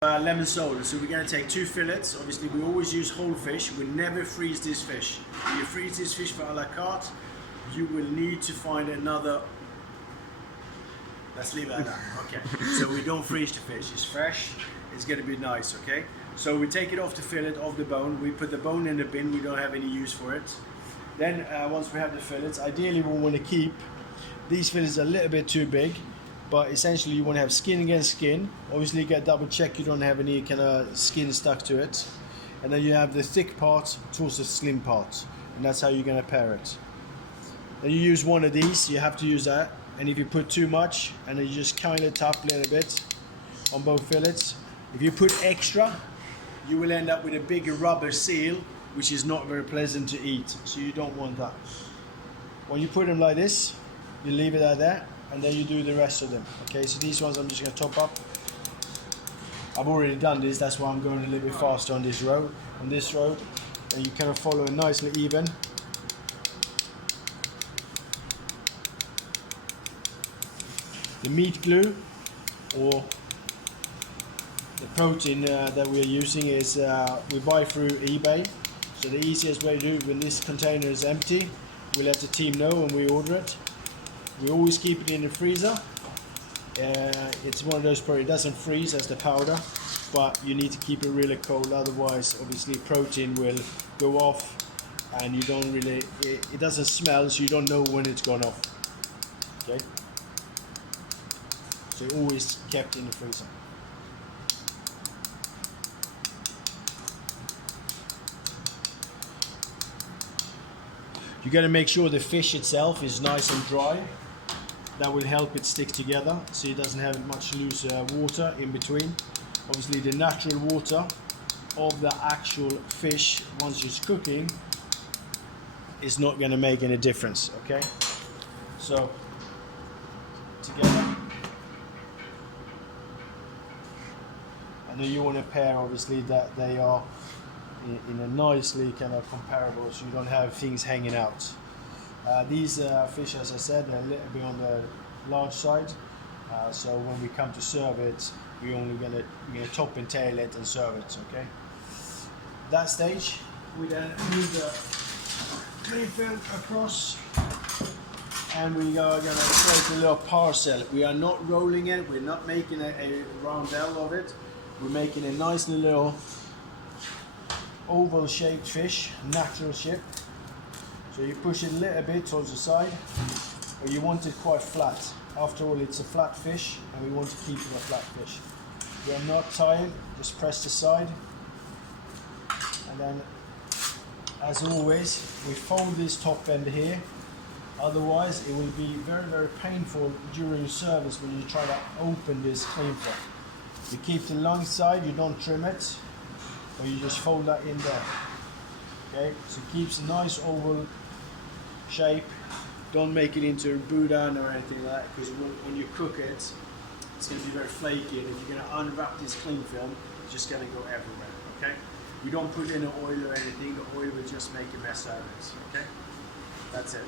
Lemon sole. So we're going to take 2 fillets. Obviously we always use whole fish. We never freeze this fish. If you freeze this fish for a la carte, you will need to find another. Let's leave it at that. Okay. So we don't freeze the fish. It's fresh. It's going to be nice. Okay. So we take it off the fillet, off the bone. We put the bone in the bin. We don't have any use for it. Then once we have the fillets, ideally we want to keep these fillets a little bit too big. But essentially you want to have skin against skin. Obviously you got to double check you don't have any kind of skin stuck to it. And then you have the thick part towards the slim part. And that's how you're going to pair it. Then you use one of these, you have to use that. And if you put too much, and then you just kind of tap a little bit on both fillets. If you put extra, you will end up with a big rubber seal, which is not very pleasant to eat. So you don't want that. When you put them like this, you leave it like that. And then you do the rest of them. Okay, so these ones I'm just going to top up. I've already done this, that's why I'm going a little bit faster on this road. And you kind of follow it nicely even. The meat glue, or the protein that we are using, is we buy through eBay. So the easiest way to do it, when this container is empty, we let the team know when we order it. We always keep it in the freezer. It's one of those products, it doesn't freeze as the powder, but you need to keep it really cold, otherwise obviously protein will go off and you don't really, it doesn't smell, so you don't know when it's gone off. Okay? So always kept in the freezer. You got to make sure the fish itself is nice and dry. That will help it stick together, so it doesn't have much loose water in between. Obviously the natural water of the actual fish once it's cooking is not going to make any difference. Okay, so together, and then you want to pair obviously that they are in a nicely kind of comparable, so you don't have things hanging out. These fish, as I said, are a little bit on the large side, so when we come to serve it, we're only gonna top and tail it and serve it. Okay. That stage, we then move the cling film across, and we are gonna create a little parcel. We are not rolling it. We're not making a roundel of it. We're making a nice little oval shaped fish, natural shape. So you push it a little bit towards the side, but you want it quite flat. After all, it's a flat fish, and we want to keep it a flat fish. We are not tying, just press the side. And then, as always, we fold this top end here. Otherwise, it will be very, very painful during service when you try to open this cling film. You keep the long side, you don't trim it, or you just fold that in there. Okay, so it keeps a nice oval shape. Don't make it into a boudin or anything like that, because when you cook it, it's going to be very flaky, and if you're going to unwrap this cling film, it's just going to go everywhere. Okay, you don't put in oil or anything. The oil will just make a mess out of it. Okay, that's it.